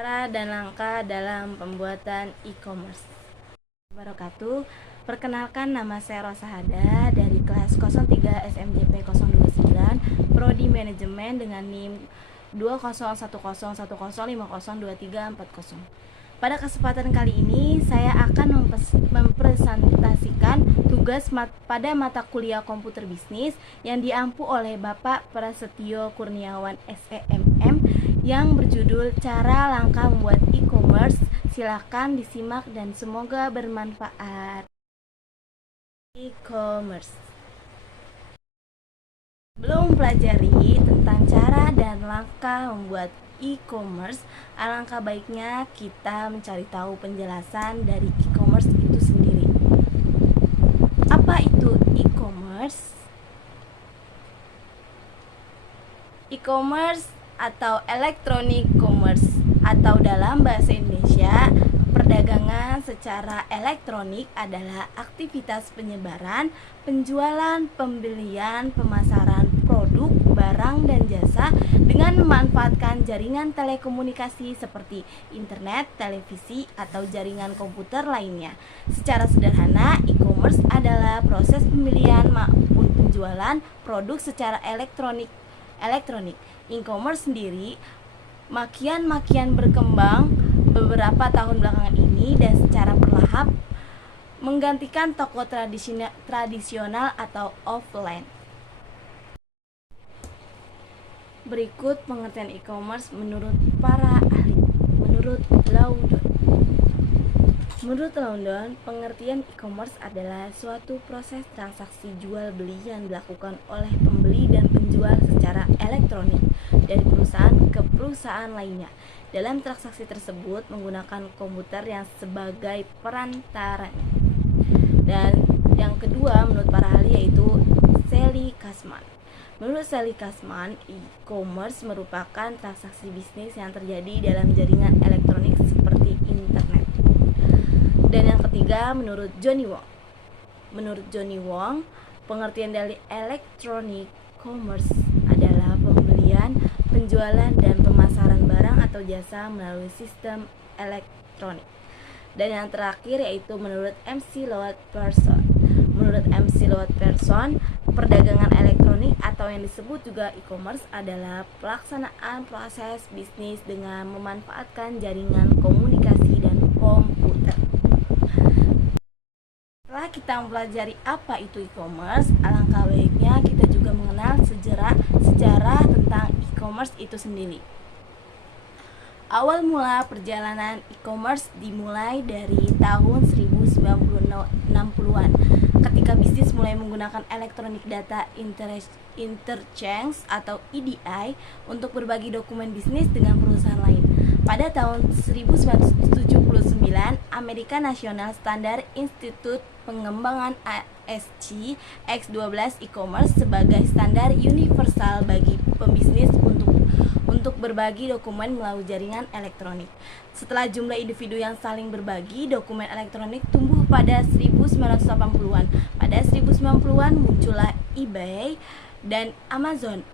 Cara dan langkah dalam pembuatan e-commerce. Wabarakatuh. Perkenalkan, nama saya Rosa Hada dari kelas 03 SMJP 029 Prodi Manajemen dengan NIM 2010105023440. Pada kesempatan kali ini saya akan mempresentasikan tugas pada mata kuliah komputer bisnis yang diampu oleh Bapak Prasetyo Kurniawan SEMM yang berjudul Cara Langkah Membuat E-commerce. Silakan disimak dan semoga bermanfaat. E-commerce. Belum mempelajari tentang cara dan langkah membuat e-commerce, alangkah baiknya kita mencari tahu penjelasan dari e-commerce itu sendiri. Apa itu e-commerce? E-commerce atau electronic commerce atau dalam bahasa Indonesia, perdagangan secara elektronik adalah aktivitas penyebaran, penjualan, pembelian, pemasaran produk, barang, dan jasa dengan memanfaatkan jaringan telekomunikasi seperti internet, televisi, atau jaringan komputer lainnya. Secara sederhana, e-commerce adalah proses pembelian maupun penjualan produk secara elektronik. E-commerce sendiri makian berkembang beberapa tahun belakangan ini dan secara perlahan menggantikan toko tradisional atau offline. Berikut pengertian e-commerce menurut para ahli. Menurut London, pengertian e-commerce adalah suatu proses transaksi jual beli yang dilakukan oleh pembeli dan penjual secara elektronik dari perusahaan ke perusahaan lainnya. Dalam transaksi tersebut menggunakan komputer yang sebagai perantaranya. Dan yang kedua menurut para ahli yaitu Sally Kasman. Menurut Sally Kasman, e-commerce merupakan transaksi bisnis yang terjadi dalam jaringan elektronik seperti internet. Dan yang ketiga menurut Johnny Wong. Menurut Johnny Wong, pengertian dari electronic commerce adalah pembelian, penjualan, dan pemasaran barang atau jasa melalui sistem elektronik. Dan yang terakhir yaitu menurut MC Lowat Person. Menurut MC Lowat Person, perdagangan elektronik atau yang disebut juga e-commerce adalah pelaksanaan proses bisnis dengan memanfaatkan jaringan komunikasi dan komputer. Setelah kita mempelajari apa itu e-commerce, alangkah baiknya kita juga mengenal sejarah tentang e-commerce itu sendiri. Awal mula perjalanan e-commerce dimulai dari tahun 1960-an ketika bisnis mulai menggunakan Electronic Data Interchange atau EDI untuk berbagi dokumen bisnis dengan perusahaan lain. Pada tahun 1979, American National Standard Institute pengembangan ASC X12 e-commerce sebagai standar universal bagi pembisnis untuk berbagi dokumen melalui jaringan elektronik. Setelah jumlah individu yang saling berbagi dokumen elektronik tumbuh pada 1980-an. Pada 1990-an muncullah eBay dan Amazon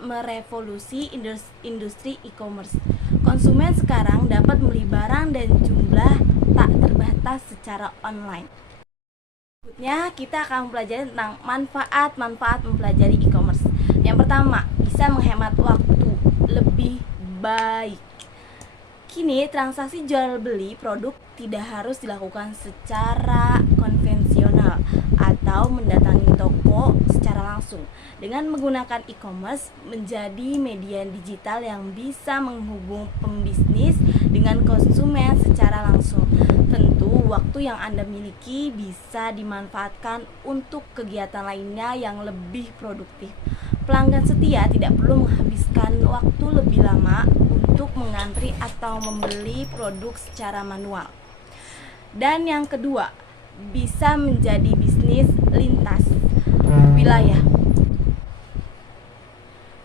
merevolusi industri e-commerce. Konsumen sekarang dapat membeli barang dan jumlah tak terbatas secara online. Berikutnya kita akan mempelajari tentang manfaat mempelajari e-commerce. Yang pertama, bisa menghemat waktu lebih baik. Kini transaksi jual beli produk tidak harus dilakukan secara konvensional atau mendatangi toko secara langsung. Dengan menggunakan e-commerce menjadi media digital yang bisa menghubung pembisnis dengan konsumen secara langsung. Tentu waktu yang Anda miliki bisa dimanfaatkan untuk kegiatan lainnya yang lebih produktif. Pelanggan setia tidak perlu menghabiskan waktu lebih lama untuk mengantri atau membeli produk secara manual. Dan yang kedua, bisa menjadi bisnis lintas wilayah.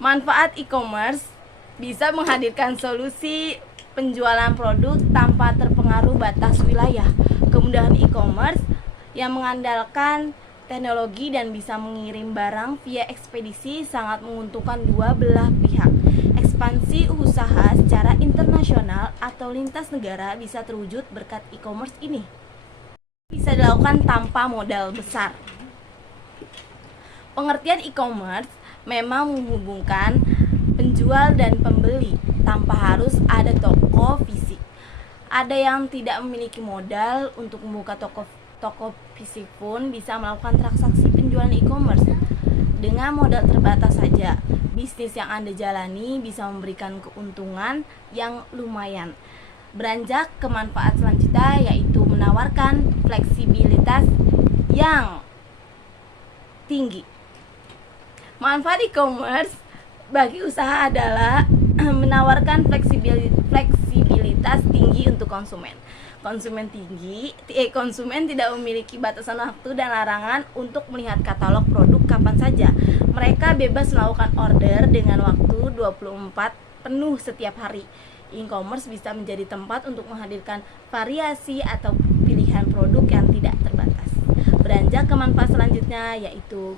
Manfaat e-commerce bisa menghadirkan solusi penjualan produk tanpa terpengaruh batas wilayah. Kemudahan e-commerce yang mengandalkan teknologi dan bisa mengirim barang via ekspedisi sangat menguntungkan dua belah pihak. Ekspansi usaha secara internasional internasional atau lintas negara bisa terwujud berkat e-commerce ini. Bisa dilakukan tanpa modal besar. Pengertian e-commerce memang menghubungkan penjual dan pembeli tanpa harus ada toko fisik. Ada yang tidak memiliki modal untuk membuka toko fisik pun bisa melakukan transaksi penjualan e-commerce. Dengan modal terbatas saja, bisnis yang Anda jalani bisa memberikan keuntungan yang lumayan. Beranjak ke manfaat selanjutnya, yaitu menawarkan fleksibilitas yang tinggi. Manfaat e-commerce bagi usaha adalah menawarkan fleksibilitas tinggi untuk konsumen. Konsumen tidak memiliki batasan waktu dan larangan untuk melihat katalog produk kapan saja. Mereka bebas melakukan order dengan waktu 24 penuh setiap hari. E-commerce bisa menjadi tempat untuk menghadirkan variasi atau pilihan produk yang tidak terbatas. Beranjak ke manfaat selanjutnya, yaitu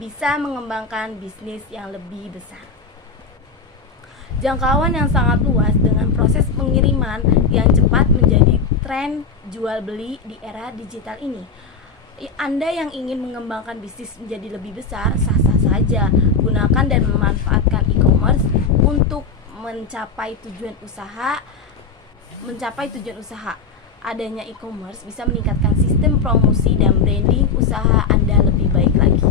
bisa mengembangkan bisnis yang lebih besar. Jangkauan yang sangat luas dengan proses pengiriman yang cepat menjadi tren jual beli di era digital ini. Anda yang ingin mengembangkan bisnis menjadi lebih besar, sah-sah saja. Gunakan dan memanfaatkan e-commerce untuk mencapai tujuan usaha. Adanya e-commerce bisa meningkatkan sistem promosi dan branding usaha Anda lebih baik lagi.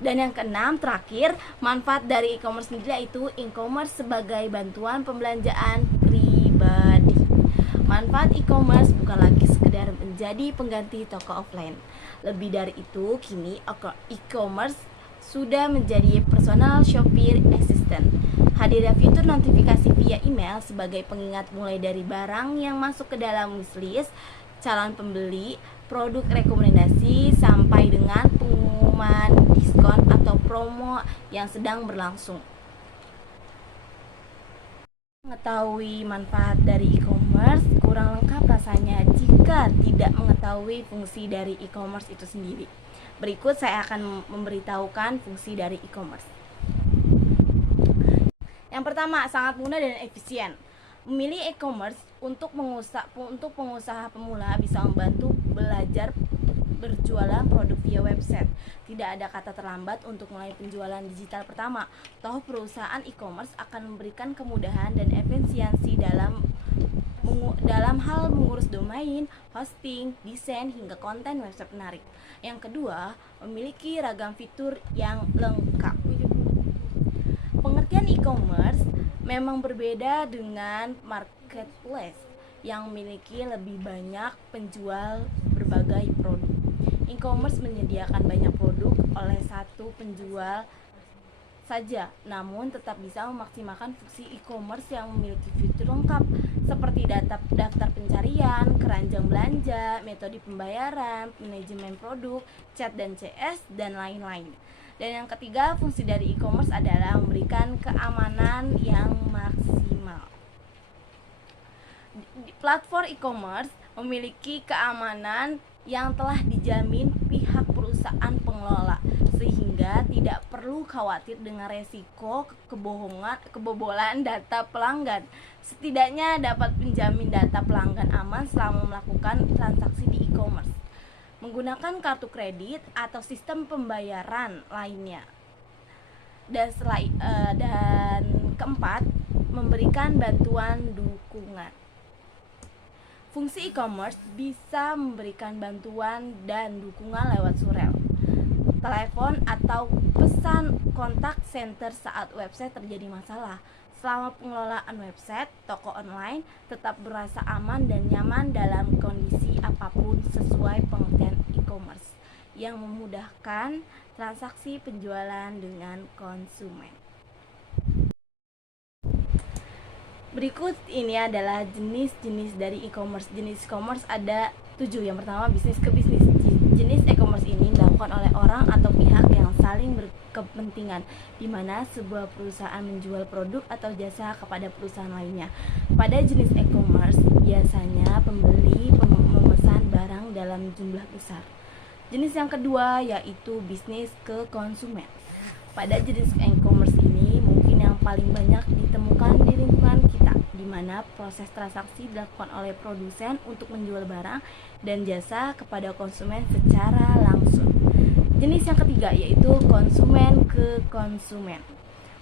Dan yang keenam, terakhir, manfaat dari e-commerce sendiri yaitu e-commerce sebagai bantuan pembelanjaan pribadi. Manfaat e-commerce bukan lagi sekedar menjadi pengganti toko offline. Lebih dari itu, kini e-commerce sudah menjadi personal shopper assistant. Hadirnya fitur notifikasi via email sebagai pengingat mulai dari barang yang masuk ke dalam wishlist, calon pembeli, produk rekomendasi, sampai dengan pengumuman diskon atau promo yang sedang berlangsung. Mengetahui manfaat dari e-commerce kurang lengkap rasanya jika tidak mengetahui fungsi dari e-commerce itu sendiri. Berikut saya akan memberitahukan fungsi dari e-commerce. Yang pertama, sangat mudah dan efisien. Memilih e-commerce untuk pengusaha pemula bisa membantu belajar berjualan produk via website. Tidak ada kata terlambat untuk mulai penjualan digital pertama. Toh perusahaan e-commerce akan memberikan kemudahan dan efisiensi dalam hal mengurus domain, hosting, desain, hingga konten website menarik. Yang kedua, memiliki ragam fitur yang lengkap. Pengertian e-commerce memang berbeda dengan marketplace yang memiliki lebih banyak penjual berbagai produk. E-commerce menyediakan banyak produk oleh satu penjual saja, namun tetap bisa memaksimalkan fungsi e-commerce yang memiliki fitur lengkap seperti daftar pencarian, keranjang belanja, metode pembayaran, manajemen produk, chat dan CS, dan lain-lain. Dan yang ketiga, fungsi dari e-commerce adalah memberikan keamanan yang maksimal. Platform e-commerce memiliki keamanan yang telah dijamin pihak perusahaan pengelola, sehingga tidak perlu khawatir dengan resiko kebobolan data pelanggan. Setidaknya dapat menjamin data pelanggan aman selama melakukan transaksi di e-commerce menggunakan kartu kredit atau sistem pembayaran lainnya. Dan keempat, memberikan bantuan dukungan. Fungsi e-commerce bisa memberikan bantuan dan dukungan lewat surel, telepon, atau pesan kontak center saat website terjadi masalah. Selama pengelolaan website, toko online tetap berasa aman dan nyaman dalam kondisi apapun sesuai pengertian e-commerce yang memudahkan transaksi penjualan dengan konsumen. Berikut ini adalah jenis-jenis dari e-commerce. Jenis e-commerce ada 7. Yang pertama, bisnis ke bisnis. Jenis e-commerce ini dilakukan oleh orang atau pihak yang saling berkepentingan, di mana sebuah perusahaan menjual produk atau jasa kepada perusahaan lainnya. Pada jenis e-commerce, biasanya pembeli memesan barang dalam jumlah besar. Jenis yang kedua yaitu bisnis ke konsumen. Pada jenis e-commerce ini mungkin yang paling banyak ditemukan di lingkungan kita, di mana proses transaksi dilakukan oleh produsen untuk menjual barang dan jasa kepada konsumen secara langsung. Jenis yang ketiga yaitu konsumen ke konsumen.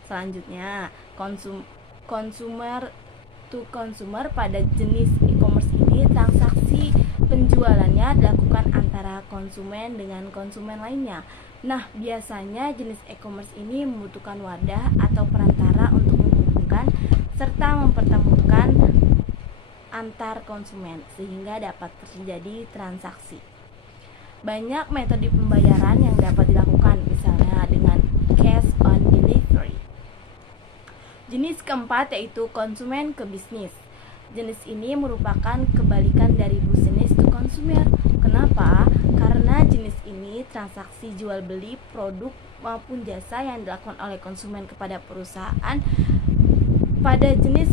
Selanjutnya, consumer to consumer. Pada jenis e-commerce ini, transaksi penjualannya dilakukan antara konsumen dengan konsumen lainnya. Nah, biasanya jenis e-commerce ini membutuhkan wadah atau perantara untuk menghubungkan serta mempertemukan antar konsumen sehingga dapat terjadi transaksi. Banyak metode pembayaran yang dapat dilakukan, misalnya dengan cash on delivery. Jenis keempat yaitu konsumen ke bisnis. Jenis ini merupakan kebalikan dari business to consumer. Kenapa? Karena jenis ini transaksi jual beli produk maupun jasa yang dilakukan oleh konsumen kepada perusahaan. Pada jenis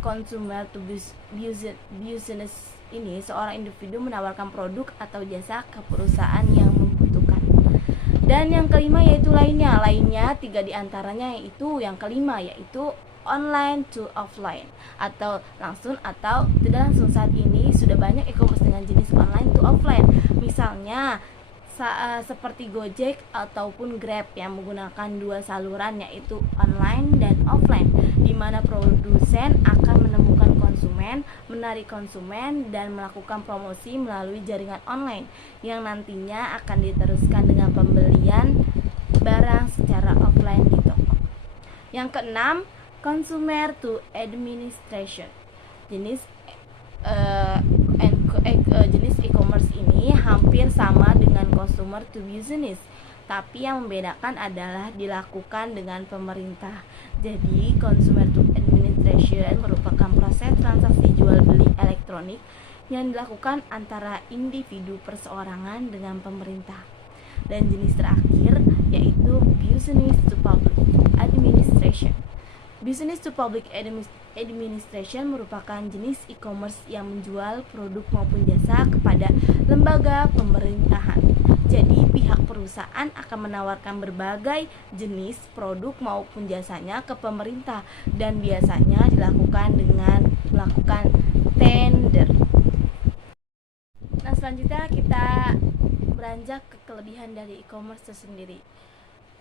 consumer to business ini, seorang individu menawarkan produk atau jasa ke perusahaan yang membutuhkan. Dan yang kelima yaitu lainnya 3 diantaranya yaitu yang kelima yaitu online to offline, atau langsung atau tidak langsung. Saat ini sudah banyak e-commerce dengan jenis online to offline, misalnya seperti Gojek ataupun Grab yang menggunakan dua saluran yaitu online dan offline, di mana produsen akan menemukan konsumen, menarik konsumen, dan melakukan promosi melalui jaringan online yang nantinya akan diteruskan dengan pembelian barang secara offline di toko. Yang keenam, consumer to administration. Jenis e-commerce ini hampir sama dengan consumer to business, tapi yang membedakan adalah dilakukan dengan pemerintah. Jadi, consumer to administration merupakan proses transaksi jual beli elektronik yang dilakukan antara individu perseorangan dengan pemerintah. Dan jenis terakhir yaitu business to public administration. Business to public administration merupakan jenis e-commerce yang menjual produk maupun jasa kepada lembaga pemerintahan. Jadi, pihak perusahaan akan menawarkan berbagai jenis produk maupun jasanya ke pemerintah, dan biasanya dilakukan dengan melakukan tender. Nah, selanjutnya kita beranjak ke kelebihan dari e-commerce tersendiri.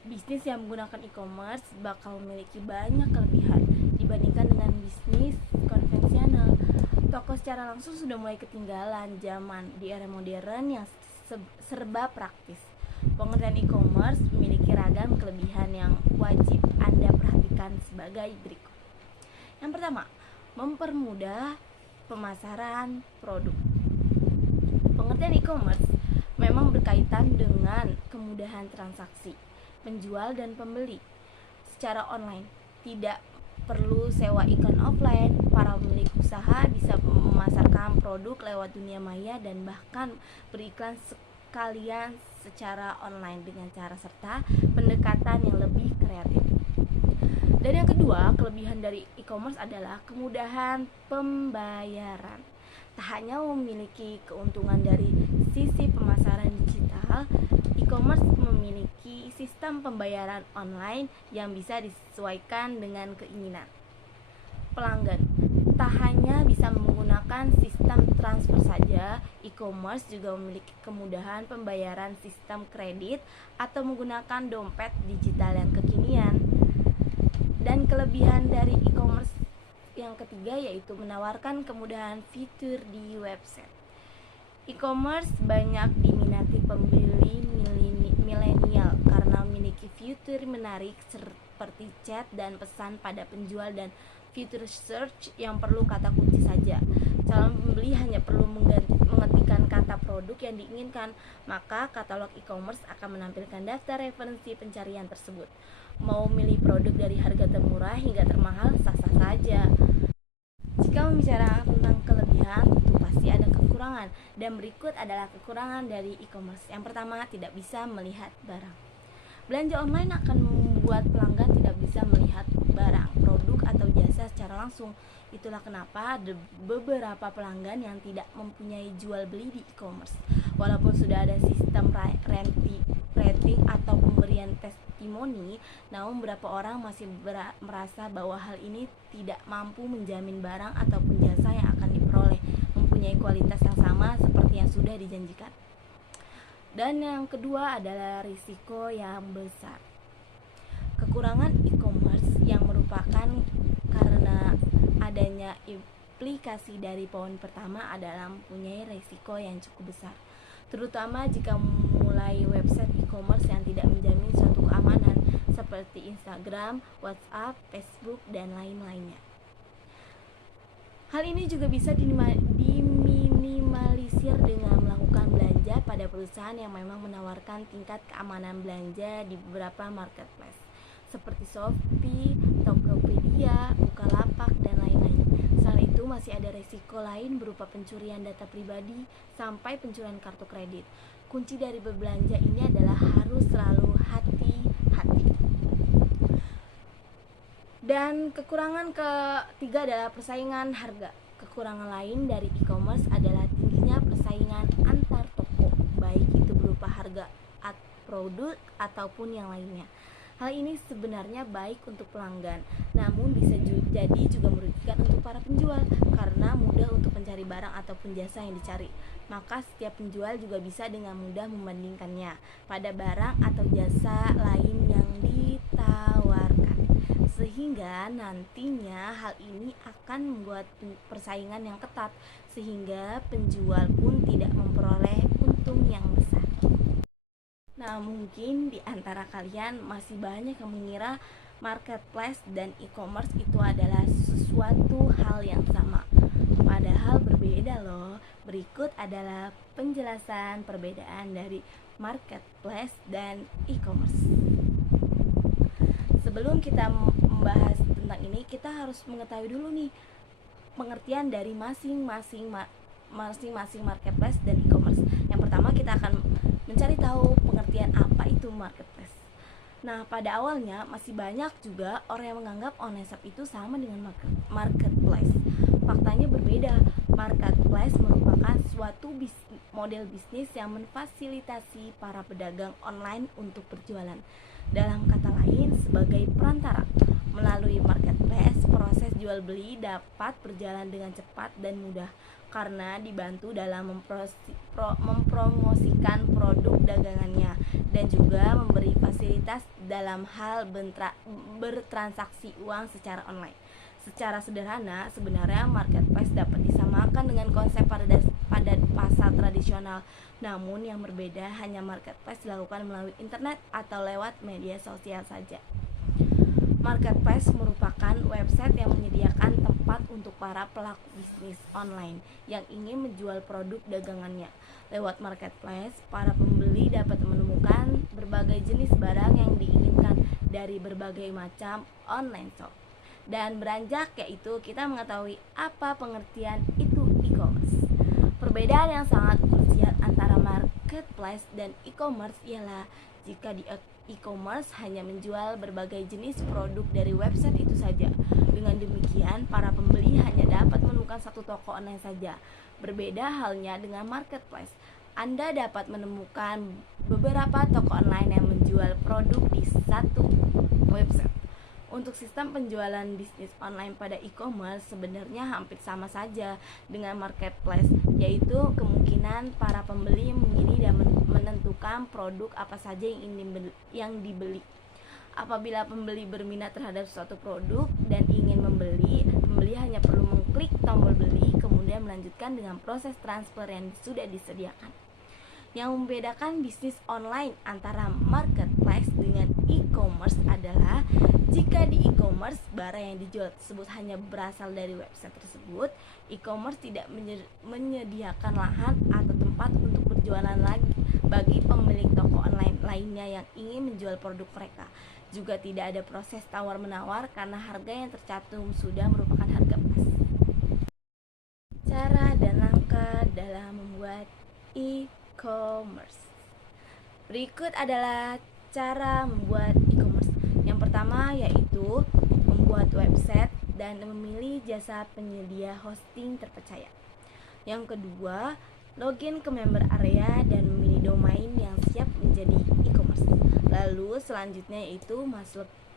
Bisnis yang menggunakan e-commerce bakal memiliki banyak kelebihan dibandingkan dengan bisnis konvensional. Toko secara langsung sudah mulai ketinggalan zaman di era modern yang serba praktis. Pengertian e-commerce memiliki ragam kelebihan yang wajib Anda perhatikan sebagai berikut. Yang pertama, mempermudah pemasaran produk. Pengertian e-commerce memang berkaitan dengan kemudahan transaksi penjual dan pembeli secara online. Tidak perlu sewa iklan offline, para pemilik usaha bisa memasarkan produk lewat dunia maya dan bahkan beriklan sekalian secara online dengan cara serta pendekatan yang lebih kreatif. Dan yang kedua, kelebihan dari e-commerce adalah kemudahan pembayaran. Tak hanya memiliki keuntungan dari sisi pemasaran digital, e-commerce memiliki sistem pembayaran online yang bisa disesuaikan dengan keinginan pelanggan. Tak hanya bisa menggunakan sistem transfer saja, e-commerce juga memiliki kemudahan pembayaran sistem kredit atau menggunakan dompet digital yang kekinian. Dan kelebihan dari e-commerce yang ketiga yaitu menawarkan kemudahan fitur di website. E-commerce banyak diminati pembeli milenial karena memiliki fitur menarik seperti chat dan pesan pada penjual dan fitur search yang perlu kata kunci saja. Calon pembeli hanya perlu mengetikkan kata produk yang diinginkan, maka katalog e-commerce akan menampilkan daftar referensi pencarian tersebut. Mau milih produk dari harga termurah hingga termahal, sah-sah saja. Jika membicarakan tentang kelebihan, tentu pasti ada kekurangan. Dan berikut adalah kekurangan dari e-commerce. Yang pertama, tidak bisa melihat barang. Belanja online akan membuat pelanggan tidak bisa melihat barang, produk, atau jasa secara langsung. Itulah kenapa ada beberapa pelanggan yang tidak mempunyai jual beli di e-commerce. Walaupun sudah ada sistem rating atau pemberian testimoni, namun beberapa orang masih merasa bahwa hal ini tidak mampu menjamin barang ataupun jasa yang akan diperoleh mempunyai kualitas yang sama seperti yang sudah dijanjikan. Dan yang kedua adalah risiko yang besar. Kekurangan e-commerce yang merupakan karena adanya implikasi dari poin pertama adalah mempunyai risiko yang cukup besar, terutama jika mulai website e-commerce yang tidak menjamin suatu keamanan seperti Instagram, WhatsApp, Facebook, dan lain-lainnya. Hal ini juga bisa diminimalisir dengan melakukan belanja pada perusahaan yang memang menawarkan tingkat keamanan belanja di beberapa marketplace seperti Shopee, Tokopedia, Bukalapak, dan lain-lain. Selain itu masih ada resiko lain berupa pencurian data pribadi sampai pencurian kartu kredit. Kunci dari berbelanja ini adalah harus selalu hati-hati. Dan kekurangan ketiga adalah persaingan harga. Kekurangan lain dari e-commerce adalah tingginya persaingan antar toko, baik itu berupa harga produk ataupun yang lainnya. Hal ini sebenarnya baik untuk pelanggan, namun bisa jadi juga merugikan untuk para penjual karena mudah untuk mencari barang ataupun jasa yang dicari. Maka setiap penjual juga bisa dengan mudah membandingkannya pada barang atau jasa lain yang ditawarkan. Sehingga nantinya hal ini akan membuat persaingan yang ketat sehingga penjual pun tidak memperoleh untung yang besar. Nah, mungkin di antara kalian masih banyak yang mengira marketplace dan e-commerce itu adalah sesuatu hal yang sama. Padahal berbeda loh. Berikut adalah penjelasan perbedaan dari marketplace dan e-commerce. Sebelum kita membahas tentang ini, kita harus mengetahui dulu nih pengertian dari masing-masing marketplace dan e-commerce. Yang pertama kita akan mencari tahu pengertian apa itu marketplace. Nah, pada awalnya masih banyak juga orang yang menganggap online shop itu sama dengan marketplace. Faktanya berbeda. Marketplace merupakan suatu model bisnis yang memfasilitasi para pedagang online untuk berjualan. Dalam kata lain, sebagai perantara. Melalui marketplace, proses jual beli dapat berjalan dengan cepat dan mudah karena dibantu dalam mempromosikan produk dagangannya dan juga memberi fasilitas dalam hal bertransaksi uang secara online. Secara sederhana, sebenarnya marketplace dapat disamakan dengan konsep pada pasar tradisional. Namun yang berbeda hanya marketplace dilakukan melalui internet atau lewat media sosial saja. Marketplace merupakan website yang menyediakan tempat untuk para pelaku bisnis online yang ingin menjual produk dagangannya. Lewat marketplace, para pembeli dapat menemukan berbagai jenis barang yang diinginkan dari berbagai macam online shop. Dan beranjak yaitu kita mengetahui apa pengertian itu e-commerce. Perbedaan yang sangat krusial antara marketplace dan e-commerce ialah jika di e-commerce hanya menjual berbagai jenis produk dari website itu saja. Dengan demikian, para pembeli hanya dapat menemukan satu toko online saja. Berbeda halnya dengan marketplace. Anda dapat menemukan beberapa toko online yang menjual produk di satu website. Untuk sistem penjualan bisnis online pada e-commerce sebenarnya hampir sama saja dengan marketplace, yaitu kemungkinan para pembeli memilih dan menentukan produk apa saja yang dibeli. Apabila pembeli berminat terhadap suatu produk dan ingin membeli, pembeli hanya perlu mengklik tombol beli kemudian melanjutkan dengan proses transfer yang sudah disediakan. Yang membedakan bisnis online antara marketplace dengan e-commerce adalah jika di e-commerce barang yang dijual tersebut hanya berasal dari website tersebut, e-commerce tidak menyediakan lahan atau tempat untuk berjualan lagi bagi pemilik toko online lainnya yang ingin menjual produk mereka. Juga tidak ada proses tawar-menawar karena harga yang tercantum sudah merupakan harga pas. Cara dan langkah dalam membuat e-commerce. Berikut adalah cara membuat e-commerce. Yang pertama yaitu membuat website dan memilih jasa penyedia hosting terpercaya. Yang kedua, login ke member area dan memilih domain yang siap menjadi e-commerce. Lalu selanjutnya itu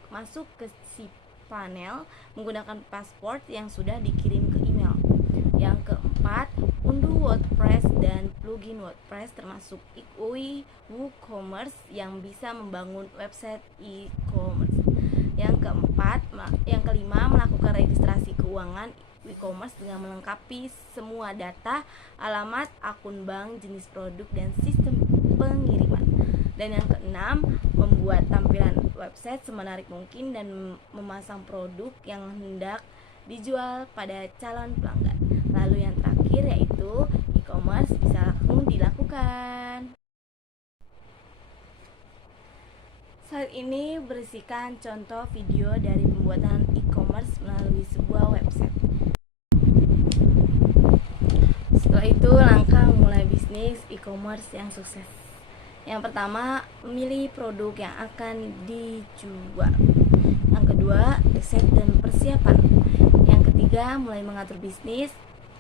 masuk ke si panel menggunakan password yang sudah dikirim ke email. Yang keempat, unduh WordPress dan plugin WordPress termasuk WooCommerce yang bisa membangun website e-commerce. Yang kelima, melakukan registrasi keuangan e-commerce dengan melengkapi semua data, alamat, akun bank, jenis produk, dan sistem pengiriman. Dan yang keenam, membuat tampilan website semenarik mungkin dan memasang produk yang hendak dijual pada calon pelanggan. Lalu yang terakhir yaitu e-commerce bisa langsung dilakukan. Slide ini berisikan contoh video dari pembuatan e-commerce melalui sebuah website. Setelah itu, langkah memulai bisnis e-commerce yang sukses. Yang pertama, memilih produk yang akan dijual. Yang kedua, riset dan persiapan. Yang ketiga, mulai mengatur bisnis.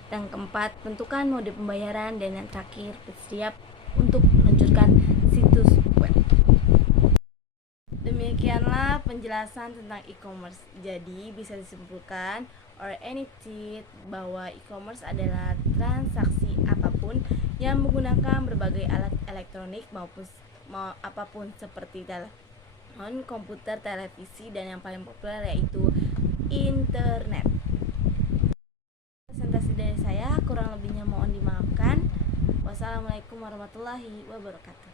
Yang keempat, tentukan mode pembayaran. Dan yang terakhir, bersiap untuk meluncurkan situs web. Demikianlah penjelasan tentang e-commerce. Jadi bisa disimpulkan or anything bahwa e-commerce adalah transaksi apapun yang menggunakan berbagai alat elektronik apapun seperti telepon, komputer, televisi, dan yang paling populer yaitu internet. Presentasi dari saya, kurang lebihnya mohon dimaafkan. Wassalamualaikum warahmatullahi wabarakatuh.